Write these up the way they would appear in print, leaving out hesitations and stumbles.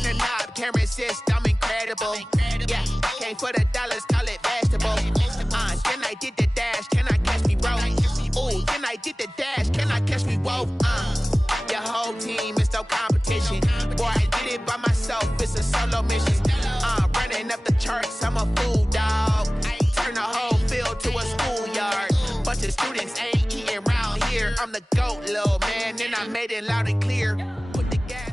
turn the knob, camera assist, I'm incredible. Yeah, came for the dollars, call it basketball. Can I get the dash? Can I catch me, bro? Ooh, can I get the dash? Can I catch me, whoa? Your whole team is no competition. Boy, I did it by myself, it's a solo mission. Running up the charts, I'm a fool, dog. Turn the whole field to a schoolyard. Bunch of students ain't eating round here. I'm the GOAT, little man, and I made it loud and clear. Put the gas.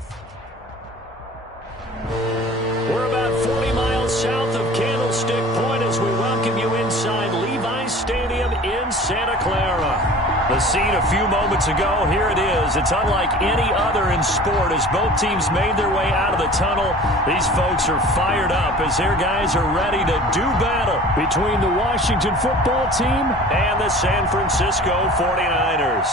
We're about 40 miles south of Candlestick Point as we welcome you inside Levi's Stadium in Santa Clara. The scene a few moments ago, here it is. It's unlike any other in sport as both teams made their way out of the tunnel. These folks are fired up as their guys are ready to do battle between the Washington football team and the San Francisco 49ers.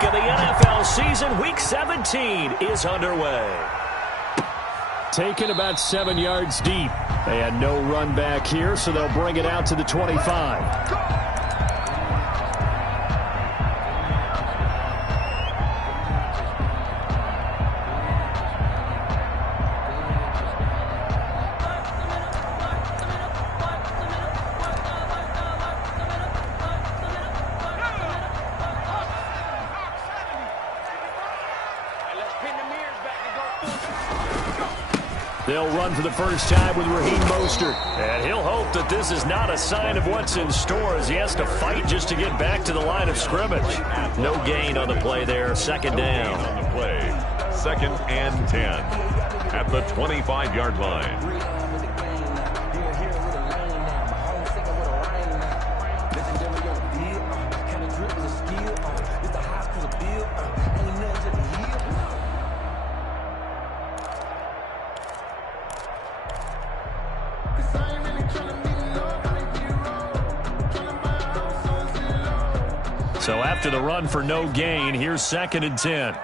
Of the NFL season, Week 17 is underway. Taken about 7 yards deep. They had no run back here, so they'll bring it out to the 25. They'll run for the first time with Raheem Mostert. And he'll hope that this is not a sign of what's in store as he has to fight just to get back to the line of scrimmage. No gain on the play there. Second down. On the play. 2nd and 10 at the 25-yard line. So after the run for no gain, here's 2nd and 10.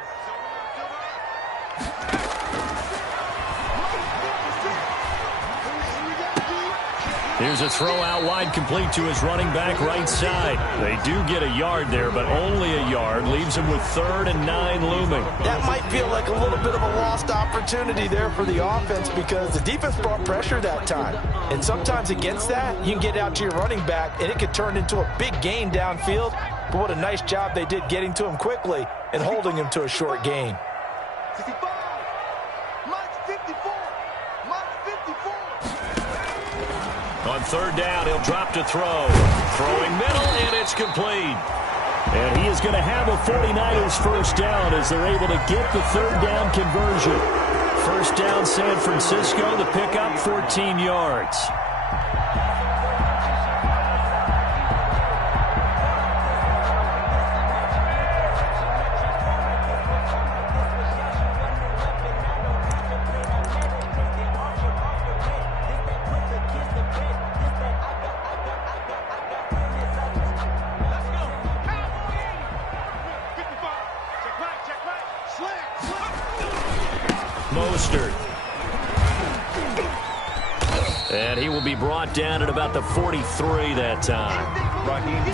Here's a throw out wide, complete to his running back right side. They do get a yard there, but only a yard. Leaves him with 3rd and 9 looming. That might feel like a little bit of a lost opportunity there for the offense because the defense brought pressure that time. And sometimes against that, you can get out to your running back, and it could turn into a big gain downfield. But what a nice job they did getting to him quickly and holding him to a short gain. 65, Mike's 54, Mike's 54. On 3rd down, he'll drop to throw. Throwing middle, and it's complete. And he is going to have a 49ers first down as they're able to get the 3rd down conversion. First down, San Francisco, the pickup, 14 yards. Mostert. And he will be brought down at about the 43 that time.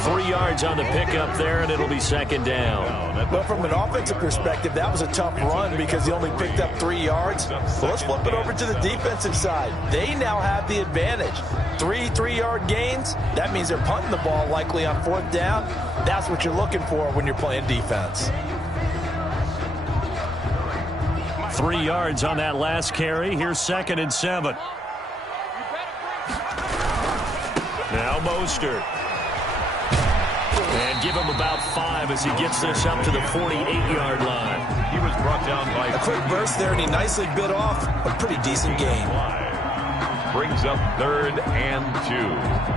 3 yards on the pickup there, and it'll be 2nd down. Well, from an offensive perspective, that was a tough run because he only picked up 3 yards. So let's flip it over to the defensive side. They now have the advantage. 3 3-yard gains. That means they're punting the ball likely on 4th down. That's what you're looking for when you're playing defense. 3 yards on that last carry. Here's 2nd and 7. Now Mostert. And give him about 5 as he gets this up to the 48-yard line. He was brought down by a quick burst there, and he nicely bit off a pretty decent gain. Brings up 3rd and 2.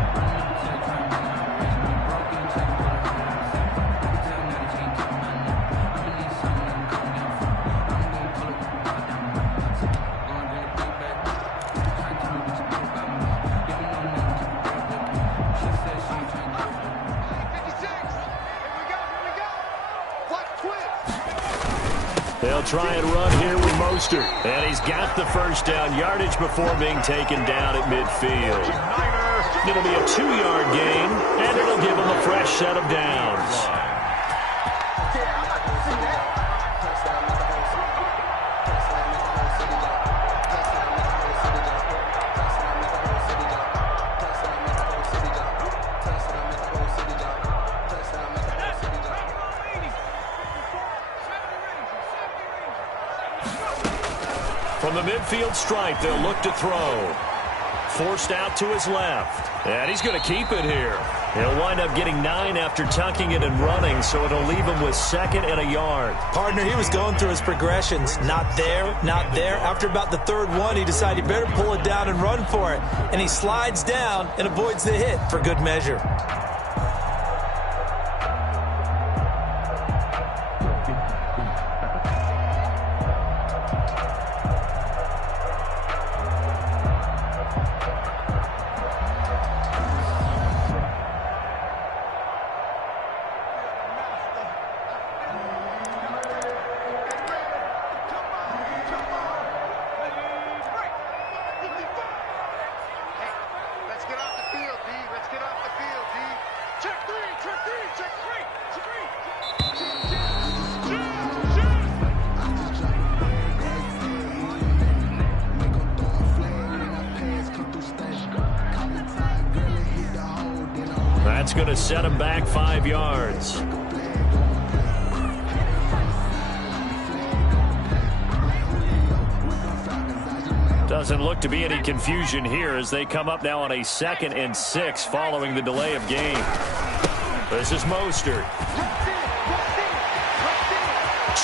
try and run here with Mostert. And he's got the first down yardage before being taken down at midfield. It'll be a 2-yard gain, and it'll give him a fresh set of downs. From the midfield stripe, they'll look to throw. Forced out to his left. And he's going to keep it here. He'll wind up getting 9 after tucking it and running, so it'll leave him with 2nd and a yard. Partner, he was going through his progressions. Not there, not there. After about the 3rd one, he decided he better pull it down and run for it. And he slides down and avoids the hit for good measure. That's going to set him back 5 yards. Doesn't look to be any confusion here as they come up now on a 2nd and 6 following the delay of game. This is Mostert.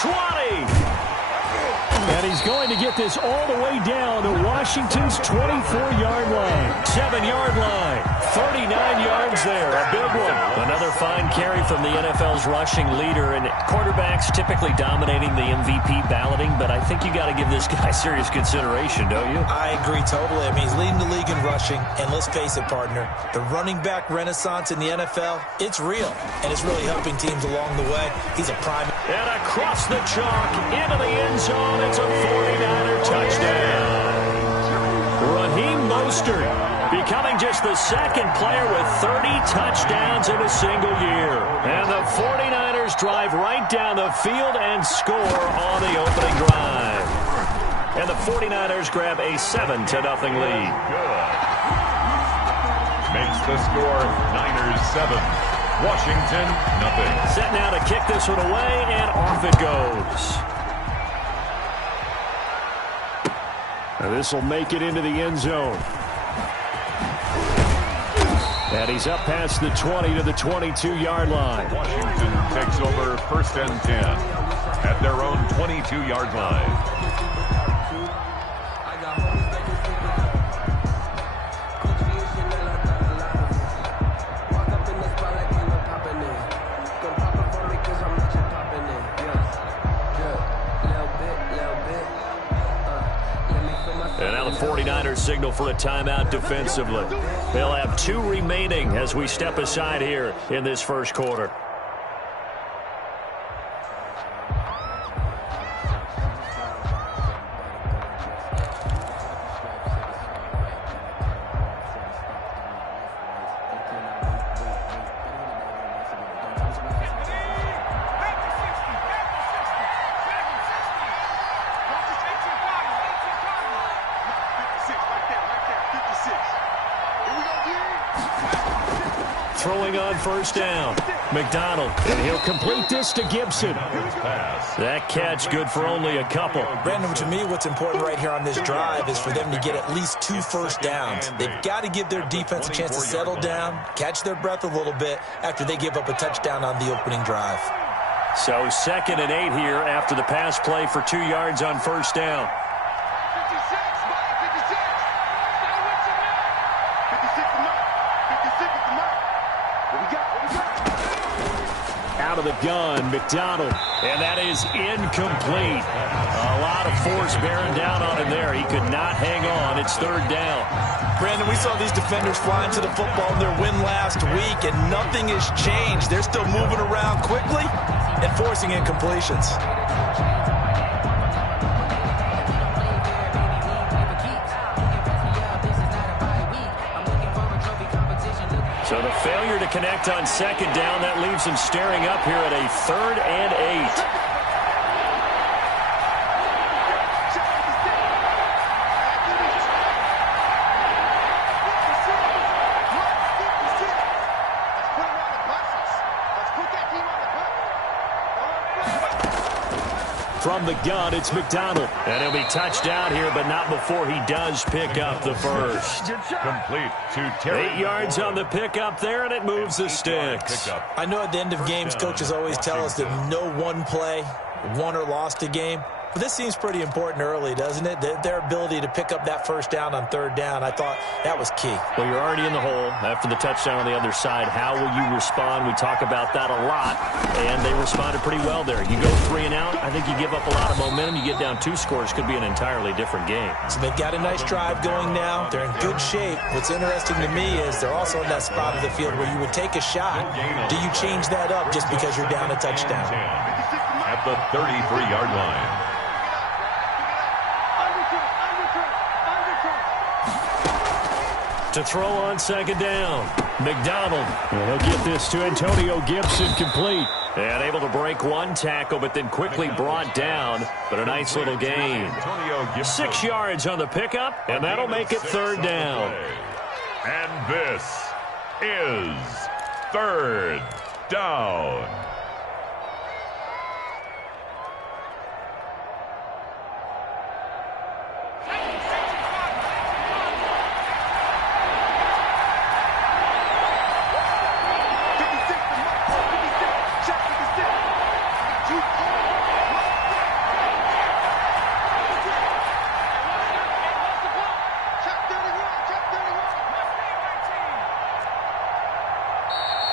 20. And he's going to get this all the way down to Washington's 24-yard line. 7-yard line. 39 yards there. A big one. Another fine carry from the NFL's rushing leader. And quarterbacks typically dominating the MVP balloting, but I think you got to give this guy serious consideration, don't you? I agree totally. I mean, he's leading the league in rushing. And let's face it, partner, the running back renaissance in the NFL, it's real. And it's really helping teams along the way. He's a prime. And across the chalk, into the end zone, it's a 49er touchdown. Raheem Mostert becoming just the 2nd player with 30 touchdowns in a single year. And the 49ers drive right down the field and score on the opening drive. And the 49ers grab a 7-0 lead. Good. Makes the score Niners 7. Washington, nothing. Set now to kick this one away, and off it goes. Now this will make it into the end zone. And he's up past the 20 to the 22-yard line. Washington takes over 1st and 10 at their own 22-yard line. And now the 49ers signal for a timeout defensively. They'll have 2 remaining as we step aside here in this first quarter. Throwing on first down. McDonald, and he'll complete this to Gibson. That catch good for only a couple. Brandon, to me, what's important right here on this drive is for them to get at least 2 first downs. They've got to give their defense a chance to settle down, catch their breath a little bit after they give up a touchdown on the opening drive. So 2nd and 8 here after the pass play for 2 yards on first down. Out of the gun, McDonald, and that is incomplete. A lot of force bearing down on him there. He could not hang on. It's 3rd down. Brandon, we saw these defenders flying to the football in their win last week, and nothing has changed. They're still moving around quickly and forcing incompletions. So the failure to connect on second down, that leaves them staring up here at a 3rd and 8. From the gun, it's McDonald. And he'll be touched down here, but not before he does pick up the first. Complete to Terry. 8 yards on the pickup there, and it moves the sticks. I know at the end of games, coaches always tell us that no one play won or lost a game. But this seems pretty important early, doesn't it? Their ability to pick up that first down on 3rd down, I thought that was key. Well, you're already in the hole after the touchdown on the other side. How will you respond? We talk about that a lot, and they responded pretty well there. You go 3 and out, I think you give up a lot of momentum. You get down 2 scores, could be an entirely different game. So they've got a nice drive going now. They're in good shape. What's interesting to me is they're also in that spot of the field where you would take a shot. Do you change that up just because you're down a touchdown? At the 33-yard line. To throw on second down, McDonald. And he'll get this to Antonio Gibson complete. And able to break 1 tackle, but then quickly brought down. But a nice little gain. 6 yards on the pickup, and that'll make it 3rd down. And this is 3rd down.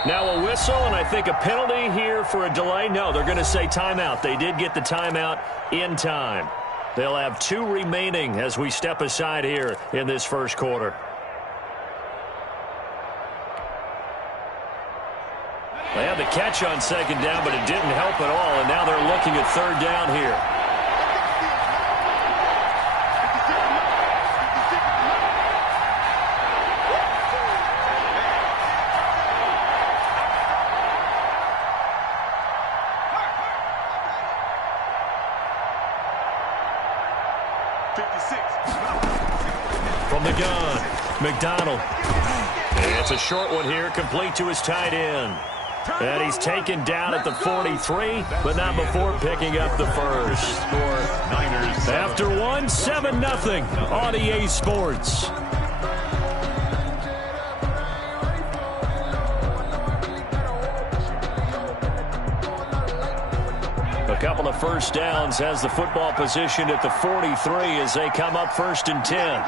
Now a whistle, and I think a penalty here for a delay. No, they're going to say timeout. They did get the timeout in time. They'll have 2 remaining as we step aside here in this first quarter. They had the catch on second down, but it didn't help at all, and now they're looking at 3rd down here. From the gun, McDonald. And it's a short one here, complete to his tight end. And he's taken down at the 43, but not before picking up the first. After 1, 7-0 on EA Sports. A couple of first downs has the football position at the 43 as they come up 1st and 10.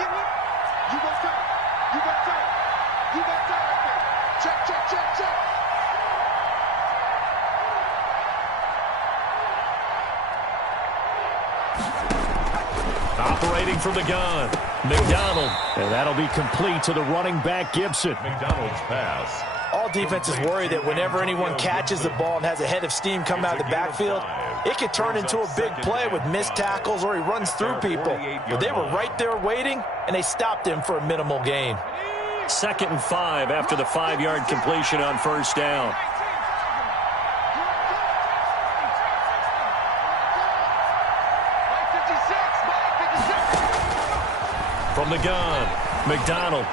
Operating from the gun, McDonald. And that'll be complete to the running back, Gibson. McDonald's pass. All defenses worry that whenever anyone catches the ball and has a head of steam come out of the backfield, it could turn into a big play with missed tackles or he runs through people. But they were right there waiting, and they stopped him for a minimal gain. 2nd and 5 after the 5-yard completion on 1st down. From the gun, McDonald.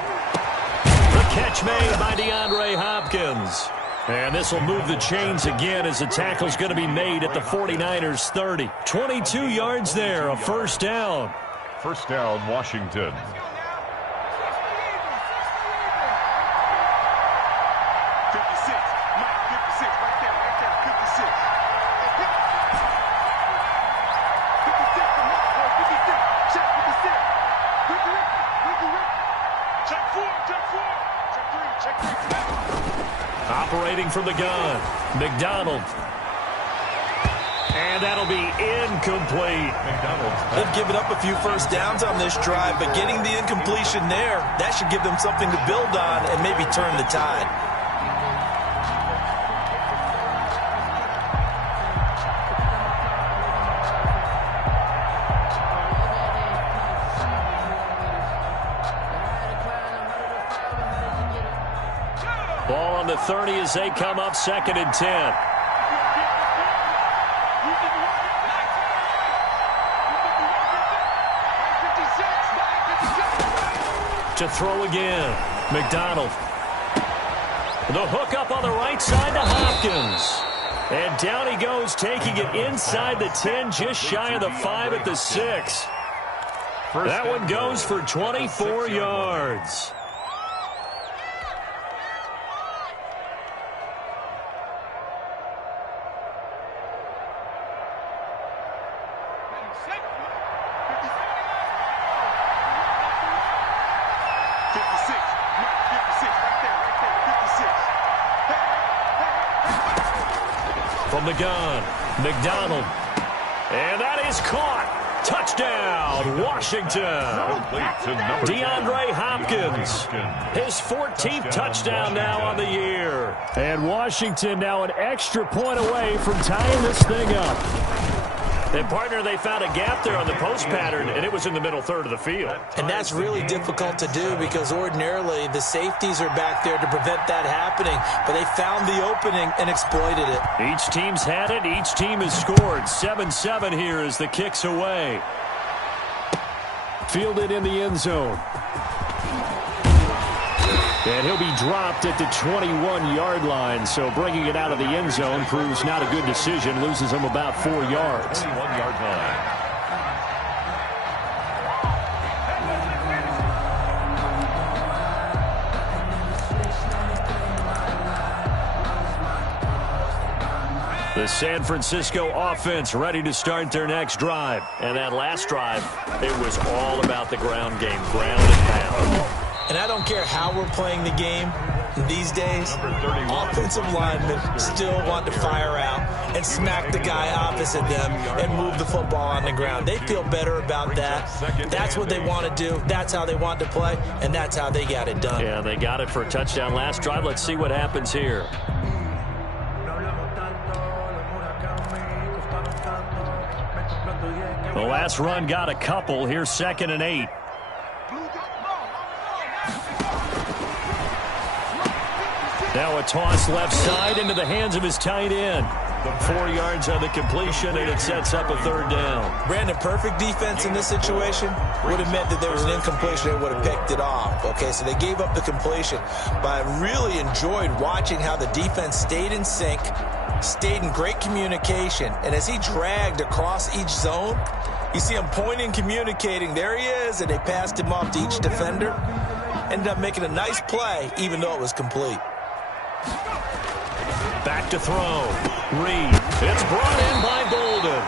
The catch made by DeAndre Hopkins. And this will move the chains again as the tackle's going to be made at the 49ers 30. 22 yards there, a 1st down. 1st down, Washington. Operating from the gun, McDonald. And that'll be incomplete. They've given up a few first downs on this drive, but getting the incompletion there, that should give them something to build on and maybe turn the tide. Ball on the 30 as they come up 2nd and 10. To throw again. McDonald. The hook up on the right side to Hopkins. And down he goes, taking it inside the 10, just shy of the 5 at the 6. That one goes for 24 yards. From the gun, McDonald. And that is caught. Touchdown, Washington. DeAndre Hopkins. His 14th touchdown now on the year. And Washington now an extra point away from tying this thing up. And, partner, they found a gap there on the post pattern, and it was in the middle third of the field. And that's really difficult to do because ordinarily the safeties are back there to prevent that happening. But they found the opening and exploited it. Each team's had it. Each team has scored. 7-7 here as the kick's away. Fielded in the end zone. And he'll be dropped at the 21-yard line. So bringing it out of the end zone proves not a good decision. Loses him about 4 yards. 21-yard line. The San Francisco offense ready to start their next drive. And that last drive, it was all about the ground game, ground and pound. And I don't care how we're playing the game these days, offensive linemen still want to fire out and smack the guy opposite them and move the football on the ground. They feel better about that. That's what they want to do. That's how they want to play, and that's how they got it done. Yeah, they got it for a touchdown last drive. Let's see what happens here. The last run got a couple. Here's 2nd and 8. Now a toss left side into the hands of his tight end. 4 yards on the completion, and it sets up a 3rd down. Brandon, perfect defense in this situation would have meant that there was an incompletion. They would have picked it off. Okay, so they gave up the completion. But I really enjoyed watching how the defense stayed in sync, stayed in great communication. And as he dragged across each zone, you see him pointing, communicating. There he is, and they passed him off to each defender. Ended up making a nice play, even though it was complete. Back to throw. Reed. It's brought in by Bolden.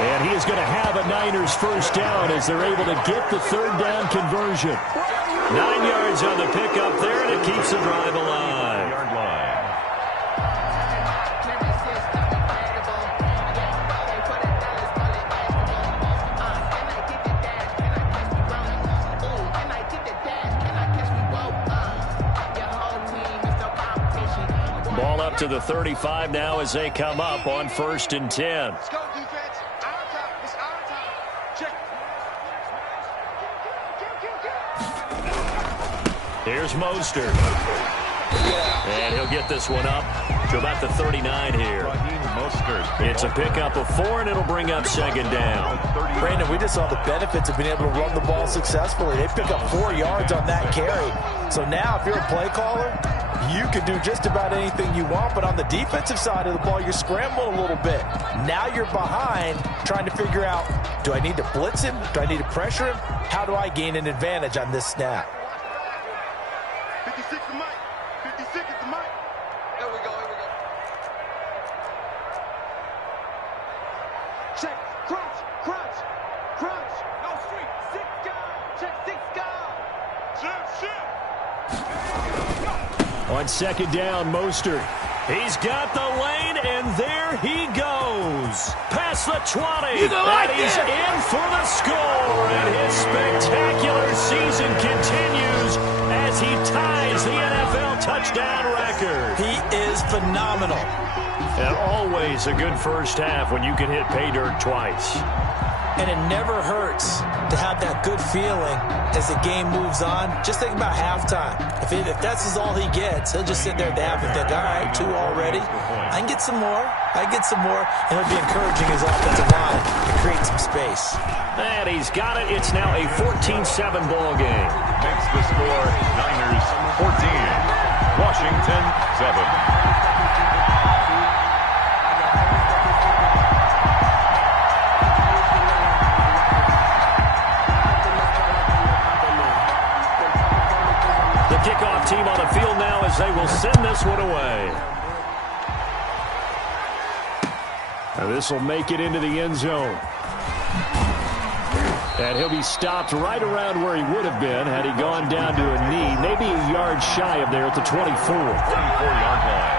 And he is going to have a Niners first down as they're able to get the 3rd down conversion. 9 yards on the pickup there, and it keeps the drive alive. Yard line. Ball up to the 35 now as they come up on 1st and 10. Let's go, defense. Our time. It's our time. Check. Here's Mostert. And he'll get this one up to about the 39 here. It's a pickup of 4, and it'll bring up 2nd down. Brandon, we just saw the benefits of being able to run the ball successfully. They pick up 4 yards on that carry. So now if you're a play caller, you can do just about anything you want, but on the defensive side of the ball, you're scrambling a little bit. Now you're behind trying to figure out, do I need to blitz him? Do I need to pressure him? How do I gain an advantage on this snap? 56 the mic. 56 is the mic. Here we go. Check. Crunch. No street. 6 guys. Check 6 guys. Shift. On 2nd down, Mostert. He's got the lane, and there he goes. Past the 20. And he's in for the score. And his spectacular season continues as he ties the NFL touchdown record. He is phenomenal. And always a good first half when you can hit pay dirt twice. And it never hurts to have that good feeling as the game moves on. Just think about halftime. If that's all he gets, he'll just sit there at the half and think, all right, 2 already. I can get some more. And he'll be encouraging his offensive line to create some space. And he's got it. It's now a 14-7 ball game. Makes the score Niners 14, Washington 7. Kickoff team on the field now as they will send this one away. And this will make it into the end zone. And he'll be stopped right around where he would have been had he gone down to a knee, maybe a yard shy of there at the 24. 24-yard line.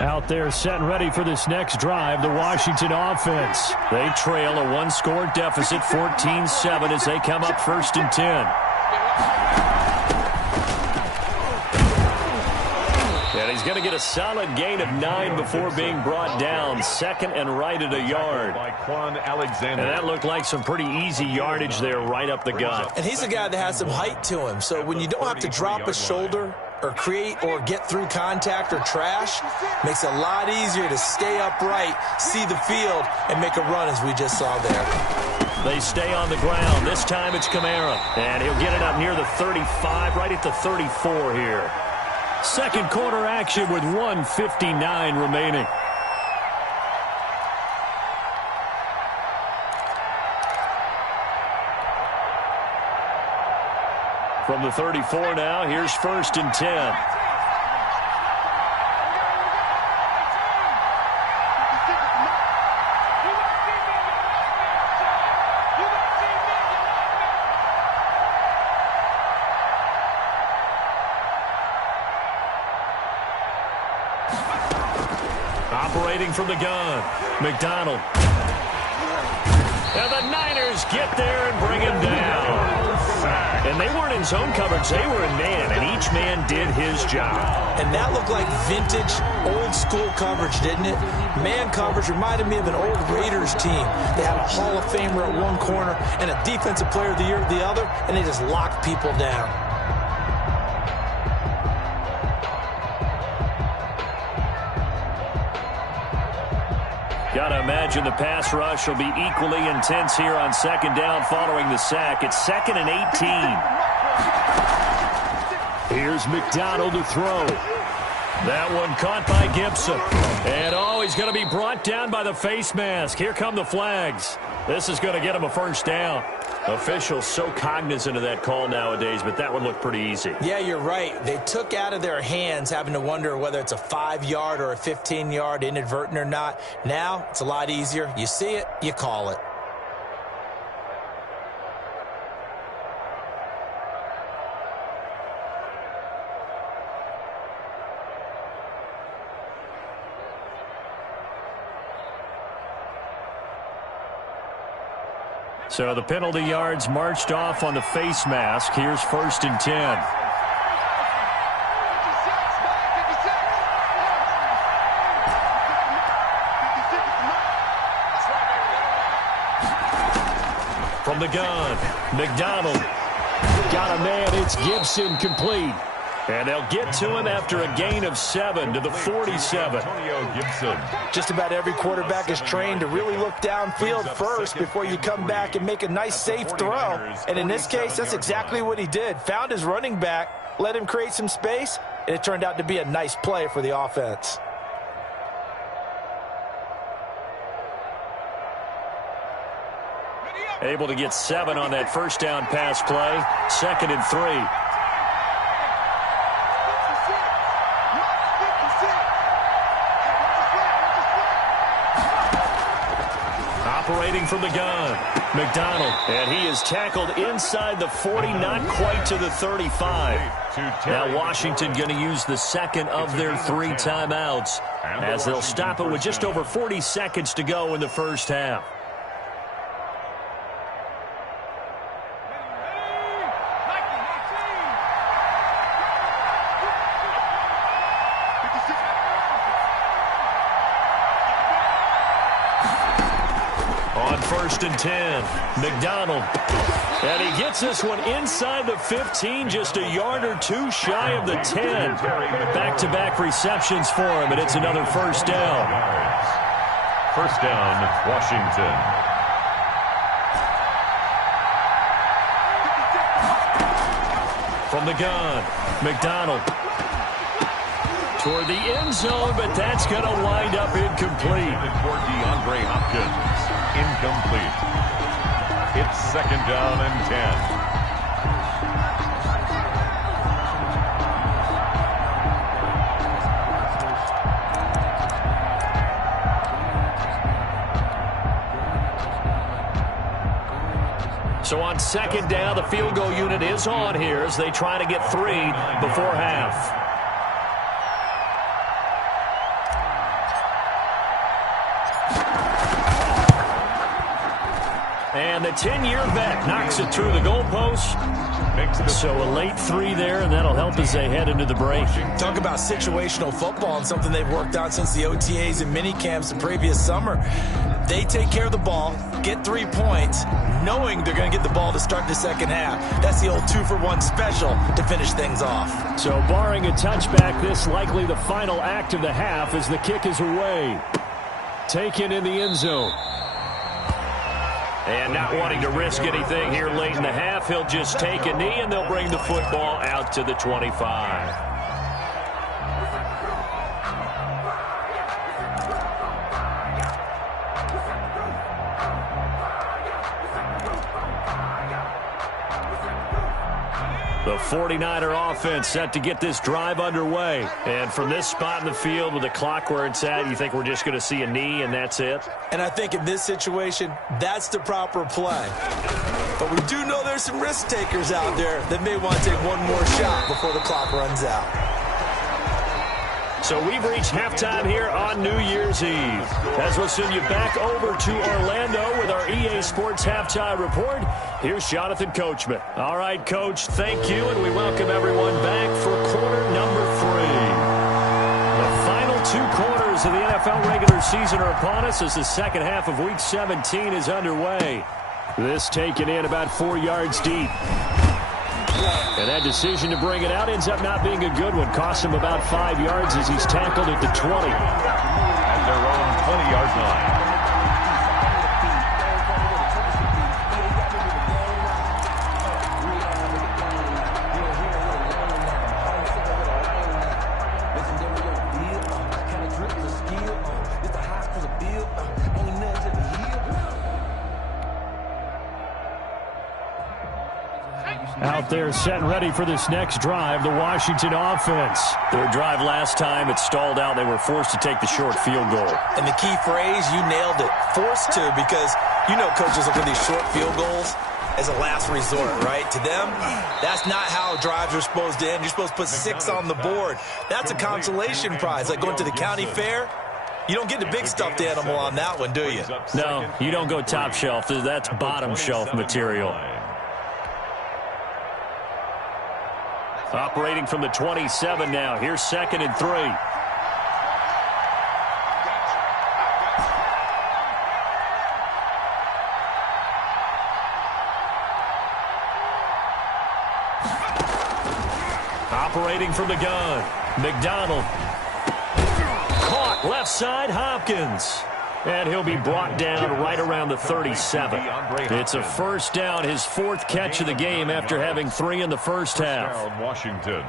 Out there set and ready for this next drive, the Washington offense. They trail a 1-score deficit, 14-7, as they come up 1st and 10. And he's going to get a solid gain of 9 before being brought down. 2nd and right at a yard. And that looked like some pretty easy yardage there right up the gut. And he's a guy that has some height to him, so when you don't have to drop a shoulder or create or get through contact or trash, makes it a lot easier to stay upright, see the field, and make a run as we just saw there. They stay on the ground. This time it's Kamara. And he'll get it up near the 35, right at the 34 here. Second quarter action with 1:59 remaining. From the 34 now, here's 1st and 10. Operating from the gun, McDonald. And the Niners get there and bring him down. And they weren't in zone coverage, they were in man, and each man did his job. And that looked like vintage, old-school coverage, didn't it? Man coverage reminded me of an old Raiders team. They had a Hall of Famer at one corner and a Defensive Player of the Year at the other, and they just locked people down. Got to imagine the pass rush will be equally intense here on 2nd down following the sack. It's 2nd and 18. Here's McDonald to throw. That one caught by Gibson. And, he's going to be brought down by the face mask. Here come the flags. This is going to get him a 1st down. Officials so cognizant of that call nowadays, but that would look pretty easy. Yeah, you're right. They took out of their hands having to wonder whether it's a 5-yard or a 15-yard inadvertent or not. Now, it's a lot easier. You see it, you call it. So the penalty yards marched off on the face mask. Here's 1st and 10. From the gun, McDonald. Got a man, it's Gibson, complete. And they'll get to him after a gain of 7 to the 47. Gibson. Just about every quarterback is trained to really look downfield first before you come back and make a nice, safe throw. And in this case, that's exactly what he did. Found his running back, let him create some space, and it turned out to be a nice play for the offense. Able to get 7 on that 1st down pass play. 2nd and 3. Operating from the gun, McDonald. And he is tackled inside the 40, not quite to the 35. Now Washington going to use the second of their 3 timeouts as they'll stop it with just over 40 seconds to go in the first half. On 1st and 10, McDonald. And he gets this one inside the 15, just a yard or 2 shy of the 10. Back-to-back receptions for him, and it's another first down. First down, Washington. From the gun, McDonald. Toward the end zone, but that's going to wind up incomplete. For DeAndre Hopkins, incomplete. It's 2nd down and 10. So on 2nd down, the field goal unit is on here as they try to get 3 before half. And the 10-year vet knocks it through the goalpost. So a late 3 there, and that'll help as they head into the break. Talk about situational football and something they've worked on since the OTAs and mini camps the previous summer. They take care of the ball, get 3 points, knowing they're going to get the ball to start the second half. That's the old 2-for-1 special to finish things off. So barring a touchback, this likely the final act of the half as the kick is away. Taken in the end zone. And not wanting to risk anything here late in the half, he'll just take a knee, and they'll bring the football out to the 25. The 49er offense set to get this drive underway. And from this spot in the field with the clock where it's at, you think we're just going to see a knee and that's it? And I think in this situation, that's the proper play. But we do know there's some risk takers out there that may want to take one more shot before the clock runs out. So we've reached halftime here on New Year's Eve. As we'll send you back over to Orlando with our EA Sports Halftime Report, here's Jonathan Coachman. All right, Coach, thank you, and we welcome everyone back for quarter number 3. The final 2 quarters of the NFL regular season are upon us as the second half of Week 17 is underway. This taken in about 4 yards deep. And that decision to bring it out ends up not being a good one. Cost him about 5 yards as he's tackled at the 20. At their own 20-yard line. Out there set and ready for this next drive, the Washington offense. Their drive last time, it stalled out. They were forced to take the short field goal. And the key phrase, you nailed it, forced to, because you know coaches look at these short field goals as a last resort, right? To them, that's not how drives are supposed to end. You're supposed to put 6 on the board. That's a consolation prize, like going to the county fair. You don't get the big stuffed animal on that one, do you? No, you don't go top shelf. That's bottom shelf material. Operating from the 27 now. Here's 2nd and 3. Operating from the gun, McDonald. Caught left side, Hopkins. And he'll be brought down right around the 37. It's a first down, his 4th catch of the game after having 3 in the first half. Washington.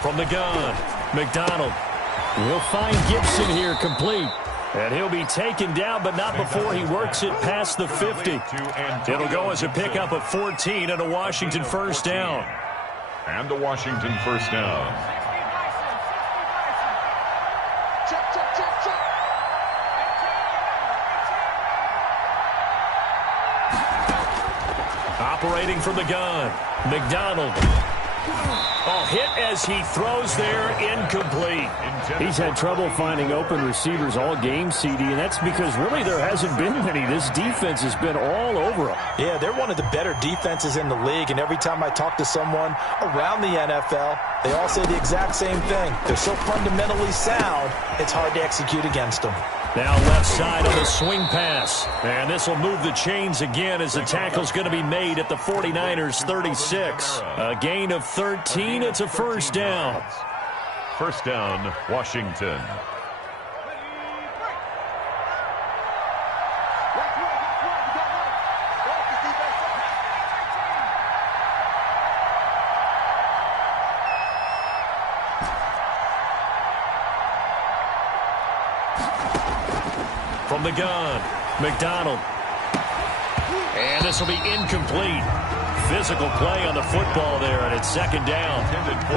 From the gun, McDonald. We'll find Gibson here complete. And he'll be taken down, but not before he works it past the 50. It'll go as a pickup of 14 and a Washington first down. And the Washington first down. Operating from the gun, McDonald. Oh, hit as he throws there, incomplete. He's had trouble finding open receivers all game, CD, and that's because really there hasn't been many. This defense has been all over him. Yeah, they're one of the better defenses in the league, and every time I talk to someone around the NFL, they all say the exact same thing. They're so fundamentally sound, it's hard to execute against them. Now left side of the swing pass. And this will move the chains again as the tackle's going to be made at the 49ers 36. A gain of 13. It's a first down. First down, Washington. From the gun, McDonald. And this will be incomplete. Physical play on the football there, and it's second down.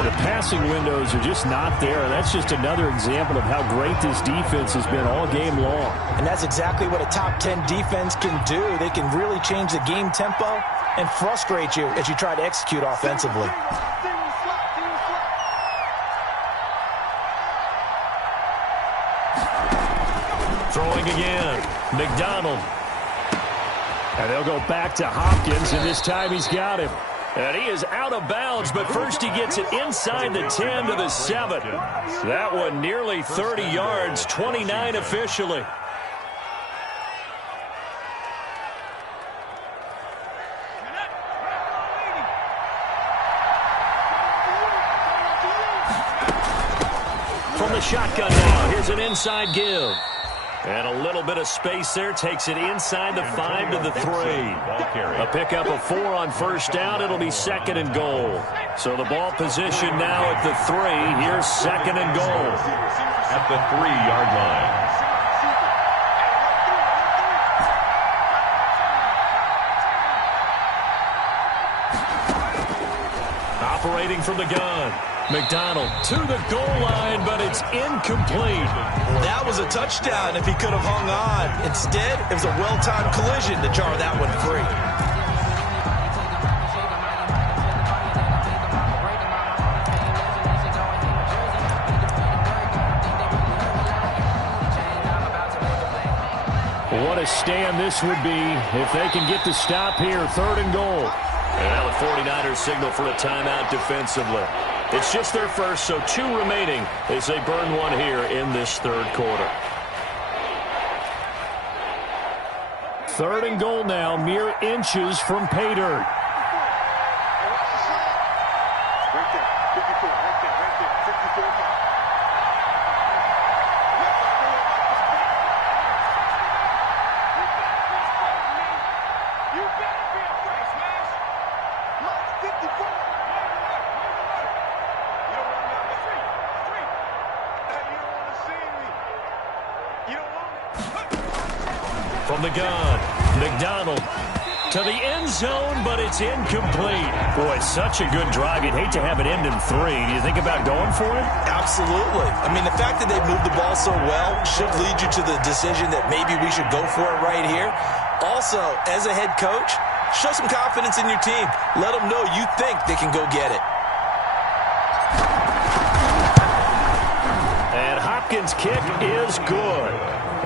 The passing windows are just not there, and that's just another example of how great this defense has been all game long. And that's exactly what a top 10 defense can do. They can really change the game tempo and frustrate you as you try to execute offensively. Throwing again, McDonald. And they'll go back to Hopkins, and this time he's got him. And he is out of bounds, but first he gets it inside the 10 to the 7. That one nearly 30 yards, 29 officially. From the shotgun now, here's an inside give. And a little bit of space there, takes it inside the 5 to the 3. A pickup of 4 on first down. It'll be second and goal. So the ball position now at the 3. Here's second and goal. At the 3-yard line. Operating from the gun. McDonald to the goal line, but it's incomplete. That was a touchdown if he could have hung on. Instead, it was a well-timed collision to jar that one free. What a stand this would be if they can get the stop here, third and goal. And now the 49ers signal for a timeout defensively. It's just their first, so 2 remaining as they burn one here in this third quarter. Third and goal now, mere inches from pay dirt. Right there, 54, right there, 54. From the gun, McDonald to the end zone, but it's incomplete. Boy, such a good drive. You'd hate to have it end in 3. Do you think about going for it? Absolutely. I mean, the fact that they moved the ball so well should lead you to the decision that maybe we should go for it right here. Also, as a head coach, show some confidence in your team. Let them know you think they can go get it. And Hopkins' kick is good.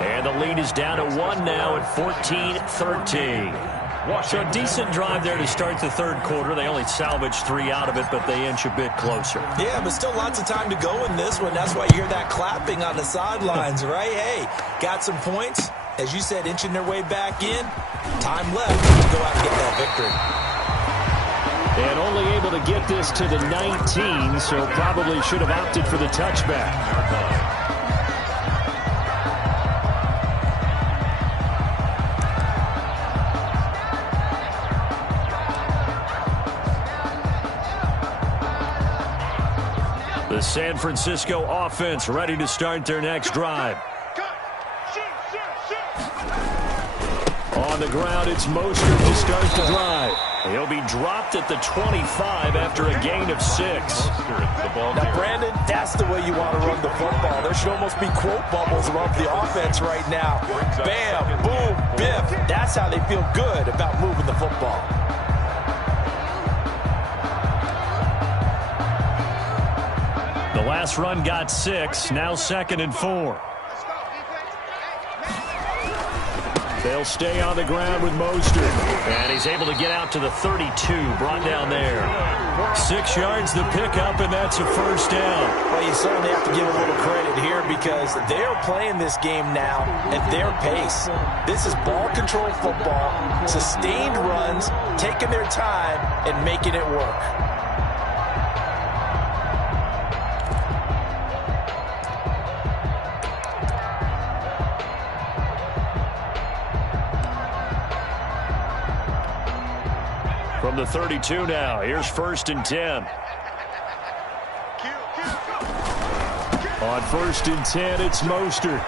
And the lead is down to 1 now at 14-13. So a decent drive there to start the third quarter. They only salvaged 3 out of it, but they inch a bit closer. Yeah, but still lots of time to go in this one. That's why you hear that clapping on the sidelines, right? Hey, got some points. As you said, inching their way back in. Time left to go out and get that victory. And only able to get this to the 19, so probably should have opted for the touchback. The San Francisco offense ready to start their next drive. Cut, shoot. on the ground. It's Mostert to start the drive. He'll be dropped at the 25 after a gain of 6. Now, Brandon, that's the way you want to run the football. There should almost be quote bubbles around the offense right now. Bam, boom, biff. That's how they feel good about moving the football. The last run got 6. Now 2nd and 4. They'll stay on the ground with Mostert. And he's able to get out to the 32, brought down there. 6 yards the pickup, and that's a first down. Well, you certainly have to give a little credit here because they are playing this game now at their pace. This is ball control football, sustained runs, taking their time, and making it work. From the 32 now, here's 1st and 10. On 1st and 10, it's Mostert.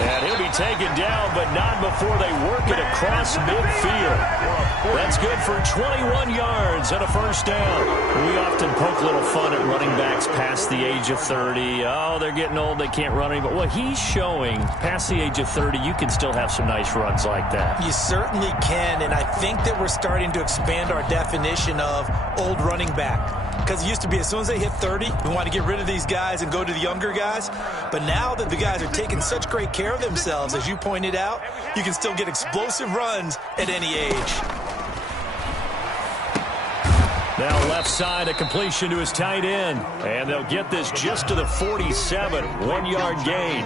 And he'll be taken down, but not before they work it across midfield. That's good for 21 yards and a first down. We often poke a little fun at running backs past the age of 30. Oh, they're getting old, they can't run anymore. Well, he's showing past the age of 30, you can still have some nice runs like that. You certainly can, and I think that we're starting to expand our definition of old running back. Because it used to be as soon as they hit 30, we want to get rid of these guys and go to the younger guys. But now that the guys are taking such great care of themselves, as you pointed out, you can still get explosive runs at any age. Now left side, a completion to his tight end. And they'll get this just to the 47. 1-yard gain.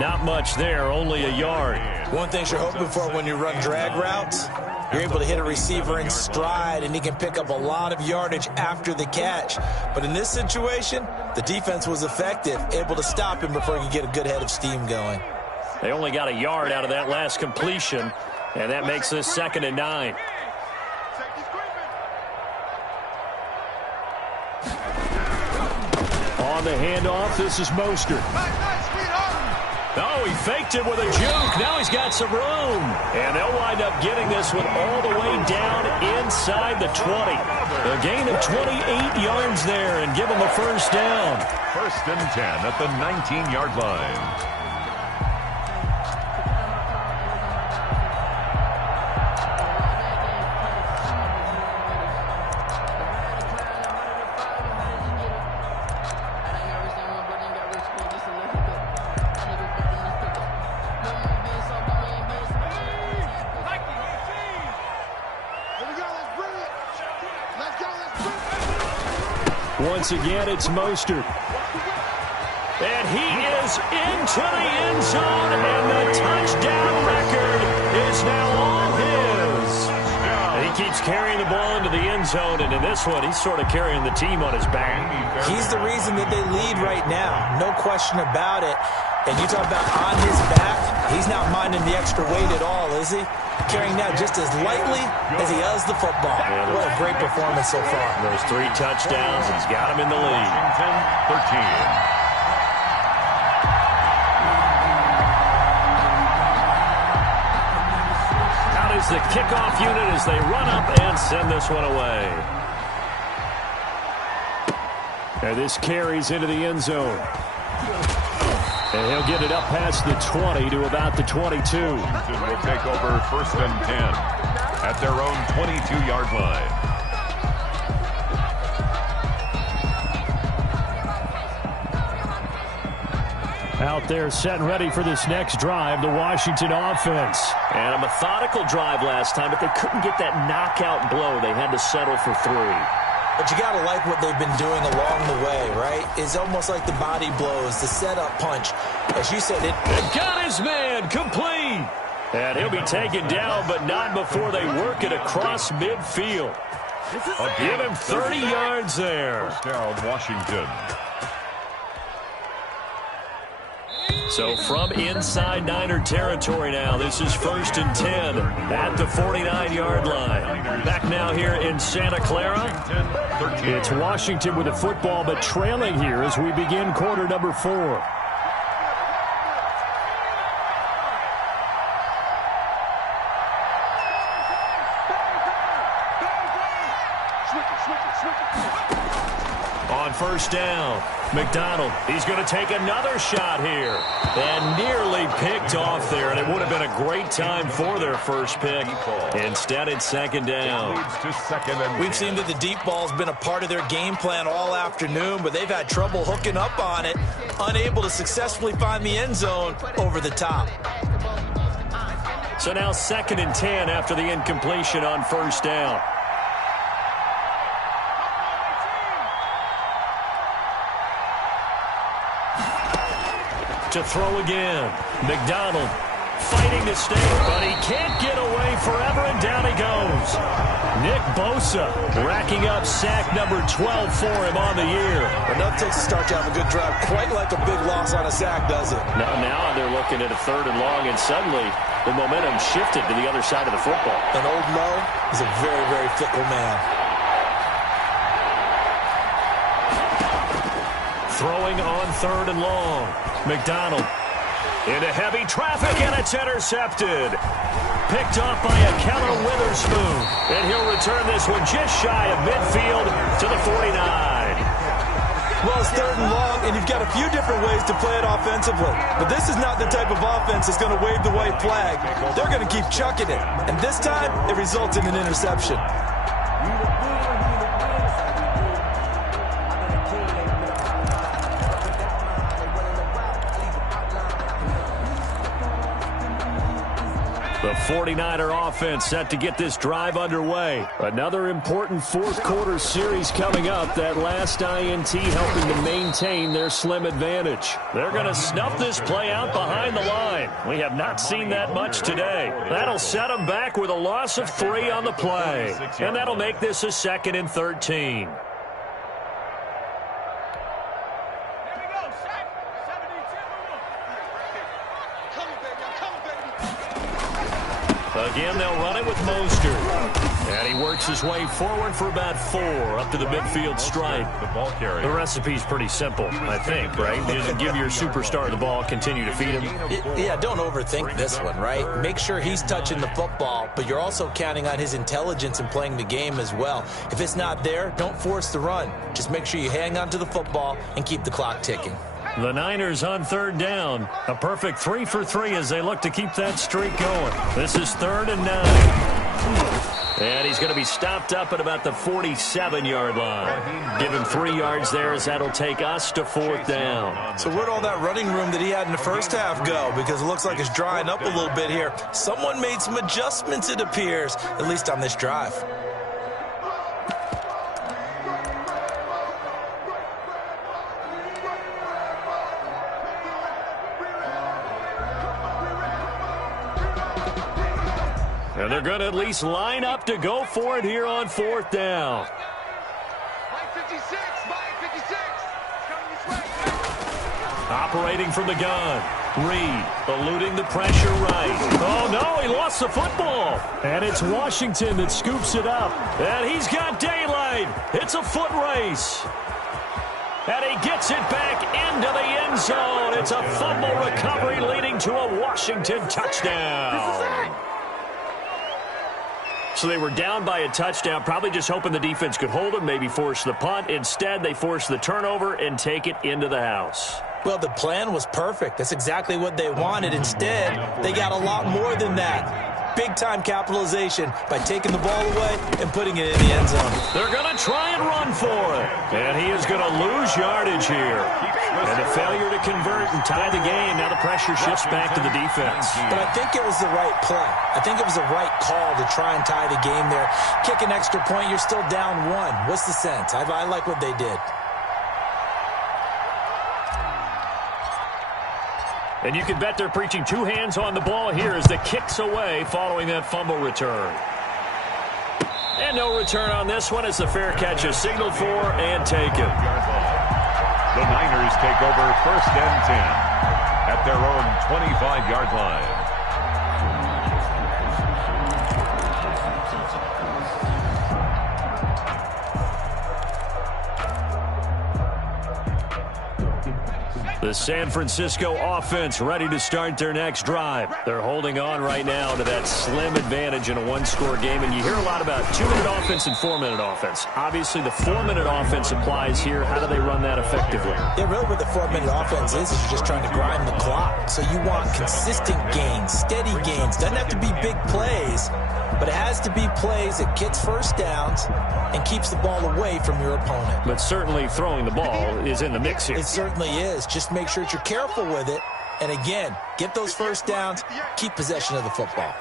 Not much there, only a yard. One thing you're hoping for when you run drag routes, you're able to hit a receiver in stride, and he can pick up a lot of yardage after the catch. But in this situation, the defense was effective, able to stop him before he could get a good head of steam going. They only got a yard out of that last completion, and that makes this 2nd and 9. On the handoff, this is Mostert. Oh, he faked it with a juke. Now he's got some room. And they'll wind up getting this one all the way down inside the 20. A gain of 28 yards there and give them a first down. 1st and 10 at the 19-yard line. Once again, it's Mostert. And he is into the end zone, and the touchdown record is now all his. And he keeps carrying the ball into the end zone, and in this one, he's sort of carrying the team on his back. He's the reason that they lead right now, no question about it. And you talk about on his back, he's not minding the extra weight at all, is he? Carrying that just as lightly as he does the football. Yeah, what a great performance so far. Those 3 touchdowns, he's got him in the lead. Washington, 13. Out is the kickoff unit as they run up and send this one away. And this carries into the end zone. And he'll get it up past the 20 to about the 22. Washington will take over 1st and 10 at their own 22-yard line. Out there set and ready for this next drive, the Washington offense. And a methodical drive last time, but they couldn't get that knockout blow. They had to settle for 3. But you got to like what they've been doing along the way, right? It's almost like the body blows, the setup punch. As you said, it got his man complete. And he'll be taken down, but not before they work it across midfield. Give him 30 yards there. First down, Washington. So from inside Niner territory now, this is 1st and 10 at the 49-yard line. Back now here in Santa Clara. It's Washington with the football, but trailing here as we begin quarter number 4. On first down, McDonald, he's going to take another shot here. And nearly picked off there, and it would have been a great time for their first pick. Instead, it's second down. We've seen that the deep ball's been a part of their game plan all afternoon, but they've had trouble hooking up on it, unable to successfully find the end zone over the top. So now 2nd and 10 after the incompletion on first down. To throw again. McDonald fighting to stay, but he can't get away forever, and down he goes. Nick Bosa racking up sack number 12 for him on the year. Enough takes to start to have a good drive, quite like a big loss on a sack, does it? Now they're looking at a 3rd and long, and suddenly the momentum shifted to the other side of the football. And Old Mo is a very, very fickle man. Throwing on 3rd and long. McDonald into heavy traffic, and it's intercepted. Picked off by a Kellen Witherspoon. And he'll return this one just shy of midfield to the 49. Well, it's 3rd and long, and you've got a few different ways to play it offensively. But this is not the type of offense that's going to wave the white flag. They're going to keep chucking it. And this time, it results in an interception. The 49er offense set to get this drive underway. Another important 4th quarter series coming up. That last INT helping to maintain their slim advantage. They're going to snuff this play out behind the line. We have not seen that much today. That'll set them back with a loss of 3 on the play. And that'll make this a 2nd and 13. Again, they'll run it with Mostert. And he works his way forward for about 4 up to the midfield stripe. The recipe's pretty simple, I think, right? Just give your superstar the ball, continue to feed him. Yeah, don't overthink this one, right? Make sure he's touching the football, but you're also counting on his intelligence in playing the game as well. If it's not there, don't force the run. Just make sure you hang on to the football and keep the clock ticking. The Niners on 3rd down. A perfect 3 for 3 as they look to keep that streak going. This is 3rd and 9. And he's going to be stopped up at about the 47-yard line. Give him 3 yards there as that'll take us to 4th down. So where'd all that running room that he had in the first half go? Because it looks like it's drying up a little bit here. Someone made some adjustments, it appears, at least on this drive. And they're going to at least line up to go for it here on 4th down. Operating from the gun. Reed eluding the pressure right. Oh, no, he lost the football. And it's Washington that scoops it up. And he's got daylight. It's a foot race. And he gets it back into the end zone. It's a fumble recovery leading to a Washington touchdown. So they were down by a touchdown, probably just hoping the defense could hold them, maybe force the punt. Instead, they force the turnover and take it into the house. Well, the plan was perfect. That's exactly what they wanted. Instead, they got a lot more than that. Big-time capitalization by taking the ball away and putting it in the end zone. They're going to try and run for it. And he is going to lose yardage here. And a failure to convert and tie the game. Now the pressure shifts back to the defense. But I think it was the right play. I think it was the right call to try and tie the game there. Kick an extra point, you're still down 1. What's the sense? I like what they did. And you can bet they're preaching 2 hands on the ball here as the kick's away following that fumble return. And no return on this one as the fair catch is signaled for and taken. The Niners take over 1st and 10 at their own 25-yard line. The San Francisco offense ready to start their next drive. They're holding on right now to that slim advantage in a one-score game, and you hear a lot about 2-minute offense and 4-minute offense. Obviously, the 4-minute offense applies here. How do they run that effectively? Yeah, really what the 4-minute offense is you're just trying to grind the clock. So you want consistent gains, steady gains. Doesn't have to be big plays, but it has to be plays that gets first downs and keeps the ball away from your opponent. But certainly throwing the ball is in the mix here. It certainly is. Just make sure that you're careful with it. And again, get those first downs, keep possession of the football.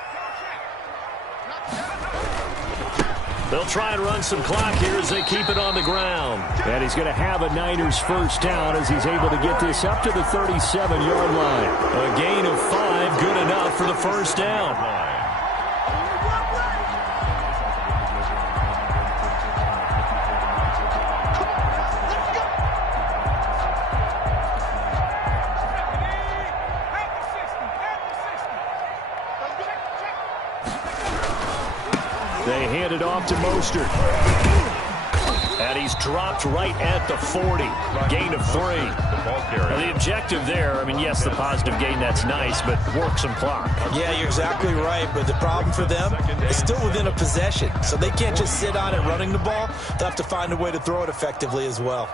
They'll try and run some clock here as they keep it on the ground. And he's going to have a Niners first down as he's able to get this up to the 37-yard line. A gain of 5, good enough for the first down. They hand it off to Mostert. And he's dropped right at the 40. Gain of 3. Now the objective there, I mean, yes, the positive gain, that's nice, but work some clock. Yeah, you're exactly right. But the problem for them is still within a possession. So they can't just sit on it running the ball. They'll have to find a way to throw it effectively as well.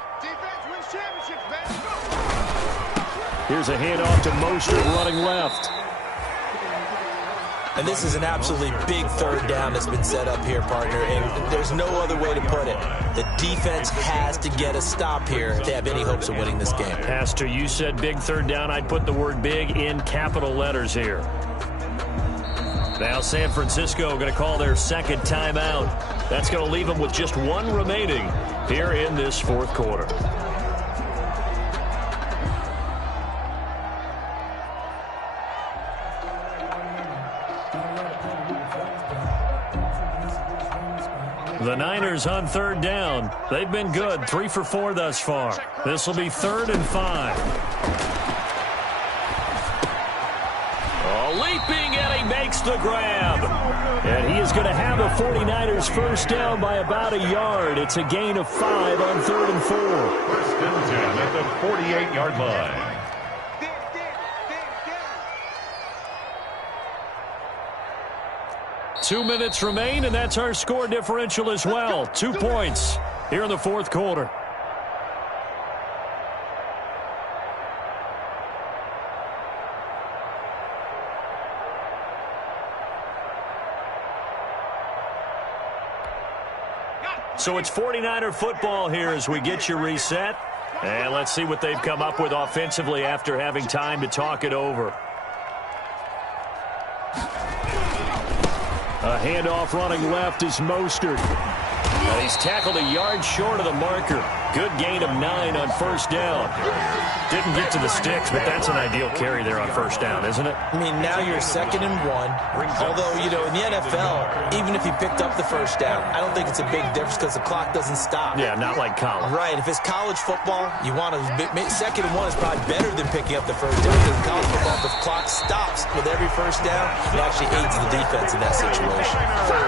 Here's a handoff to Mostert running left. And this is an absolutely big third down that's been set up here, partner, and there's no other way to put it. The defense has to get a stop here if they have any hopes of winning this game. Pastor, you said big third down. I'd put the word big in capital letters here. Now San Francisco going to call their second timeout. That's going to leave them with just one remaining here in this fourth quarter. The Niners on third down. They've been good, 3 for 4 thus far. This will be 3rd and 5. Oh, leaping, and he makes the grab. And he is going to have a 49ers first down by about a yard. It's a gain of 5 on 3rd and 4. First and 10 at the 48-yard line. 2 minutes remain, and that's our score differential as well. 2 points here in the fourth quarter. So it's 49er football here as we get you reset. And let's see what they've come up with offensively after having time to talk it over. A handoff running left is Mostert. And he's tackled a yard short of the marker. Good gain of 9 on first down. Didn't get to the sticks, but that's an ideal carry there on first down, isn't it? I mean, now you're 2nd and 1. Although, you know, in the NFL, even if he picked up the first down, I don't think it's a big difference because the clock doesn't stop. Yeah, not like college. Right. If it's college football, you want to 2nd and 1 is probably better than picking up the first down because in college football, the clock stops with every first down. It actually aids the defense in that situation.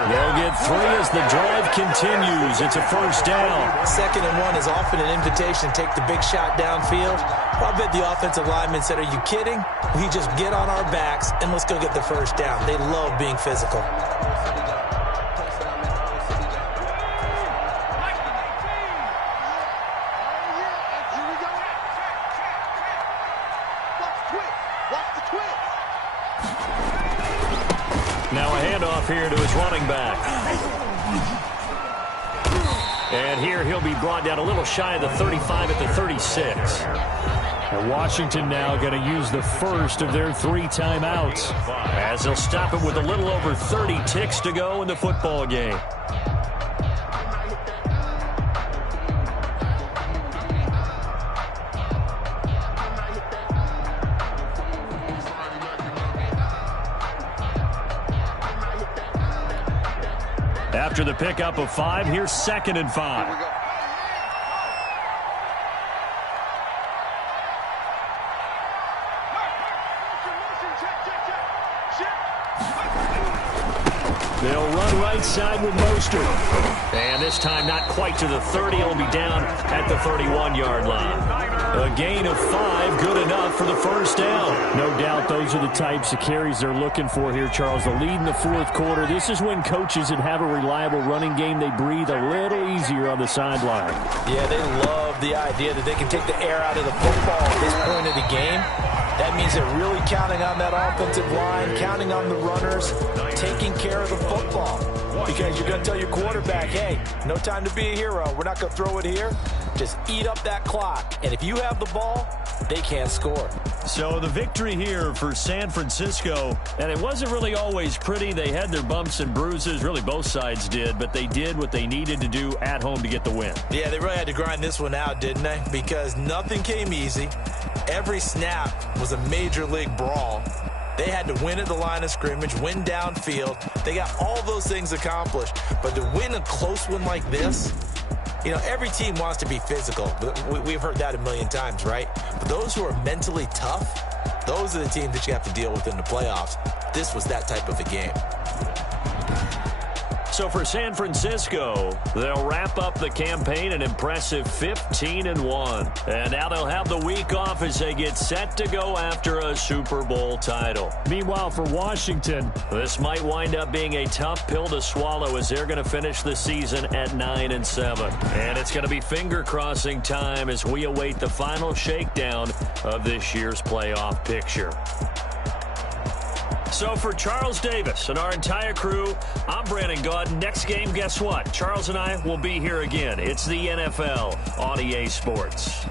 They'll get 3 as the drive continues. It's a first down. 2nd and 1 is often an invitation to take the big shot downfield. Well, I bet the offensive lineman said, are you kidding? We just get on our backs and let's go get the first down. They love being physical. Now a handoff here to his running back. And here he'll be brought down a little shy of the 35 at the 36. And Washington now going to use the first of their 3 timeouts as they'll stop it with a little over 30 ticks to go in the football game. After the pickup of 5, here's 2nd and 5. They'll run right side with Mostert. And this time not quite to the 30. It'll be down at the 31-yard line. A gain of 5, good enough for the first down. No doubt those are the types of carries they're looking for here, Charles. The lead in the fourth quarter. This is when coaches that have a reliable running game, they breathe a little easier on the sideline. Yeah, they love the idea that they can take the air out of the football at this point of the game. That means they're really counting on that offensive line, counting on the runners, taking care of the football. Because you're going to tell your quarterback, hey, no time to be a hero. We're not going to throw it here. Just eat up that clock. And if you have the ball, they can't score. So the victory here for San Francisco, and it wasn't really always pretty. They had their bumps and bruises. Really, both sides did, but they did what they needed to do at home to get the win. Yeah, they really had to grind this one out, didn't they? Because nothing came easy. Every snap was a major league brawl. They had to win at the line of scrimmage, win downfield. They got all those things accomplished. But to win a close one like this, you know, every team wants to be physical. We've heard that a million times, right? But those who are mentally tough, those are the teams that you have to deal with in the playoffs. This was that type of a game. So for San Francisco, they'll wrap up the campaign an impressive 15-1. And now they'll have the week off as they get set to go after a Super Bowl title. Meanwhile, for Washington, this might wind up being a tough pill to swallow as they're going to finish the season at 9-7. And it's going to be finger-crossing time as we await the final shakedown of this year's playoff picture. So for Charles Davis and our entire crew, I'm Brandon Gaudin. Next game, guess what? Charles and I will be here again. It's the NFL on EA Sports.